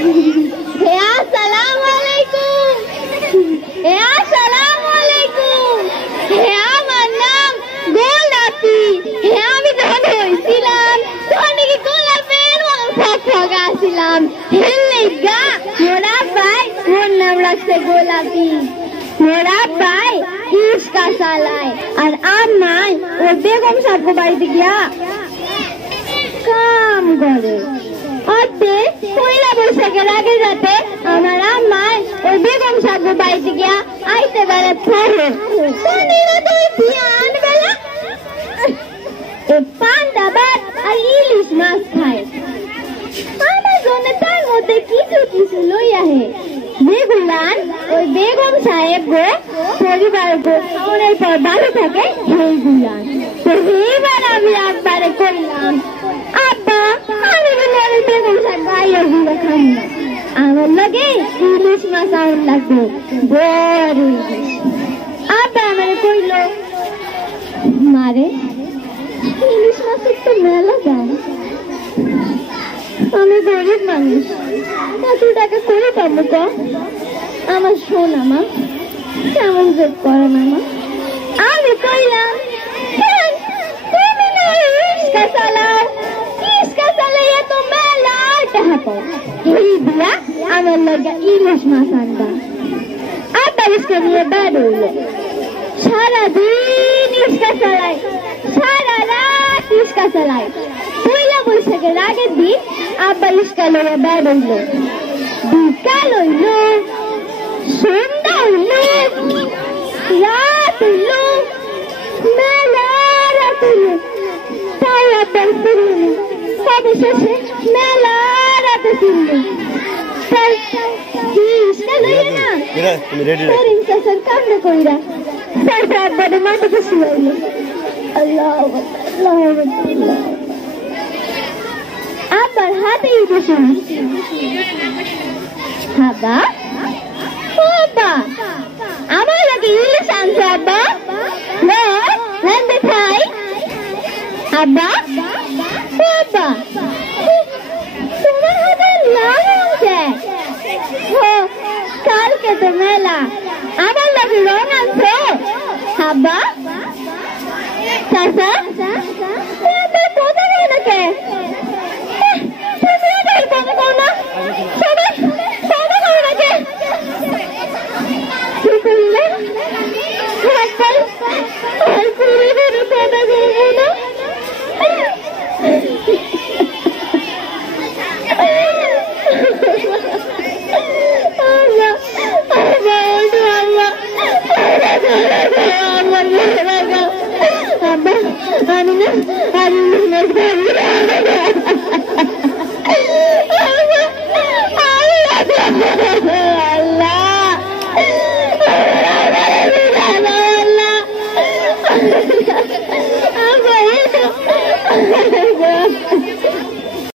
আসসালামু আলাইকুম। আসসালামু আলাইকুম। আমার নাম গোলাপি। আমি যখন হয়েছিলাম তখন নাকি গোলাপের ফকফকা ছিলাম। হেলেগা মোরা ভাই মোর নাম রাখছে গোলাপি। মোরা ভাই ইস্কা চালায় আর আমায় ও বেগম সাহেব বাড়িতে গিয়া কাম করে। পয়লা বৈশাখের আগে যাতে আমার আম্মায় ওই বেগম সাহেব বাড়িতে গিয়া আইতে পারে পরে পান্তা ভাত আর ইলিশ মাছ খায়। আমার জন্য তার মধ্যে কিছু কিছু লইয়া হে যেগুলান ওই বেগম সাহেব গো পরিবার গো খাওয়ানোর পর ভালো থাকে সেইগুলান। তো এইবার আমি একবারে করলাম আব্বা আমি বেগম সাহেব গাইয়া গুলো খাই না, আমার লাগে ইলিশ মাছ আউন লাগবে বড় ইলিশ। আব্বা আমার কইল মারে ইলিশ মাছের তো মেলা দাম, আমি গরিব মানুষ কত টাকা করে পাবো ক? আমার শোনা মা কেমন জোর করে না মা। আমি কইলাম তুমি না রিক্সা চালাও, রিক্সা চালাইয়া তো মেলা টাকা পাও, এই দিয়া আমার লাগে ইলিশ মাছ আনবা। আব্বা রিক্সা নিয়ে বের হইল, সারাদিন রিক্সা চালাই, সারা রাত রিক্সা চালাই। পয়লা বৈশাখের আগের দিন আব্বা রিক্সা লইয়া বের হইল, বিকাল হইল, সন্ধ্যা হইল, রাত হইল, মেলা রাত হইল, তাই আব্বা ফিরল। অবশেষে মেলা রাতে ফিরল, তাই রিক্সা লইয়া না করিম চাচার কামড়ে কইরা তারপর আব্বারে মাটিতে শুয়াইল। আল্লাহ আল্লাহ আব্বার হাতে বসে আব্বা ও আব্বা আমার লাগে ইলিশ আনছে আব্বা রান্ধে খাই। আব্বা ও আব্বা তোমার হাতে লাল আনছে, কালকে তো মেলা আমার লাগে রং আনছো আব্বা। চাচা কোথায় নাকি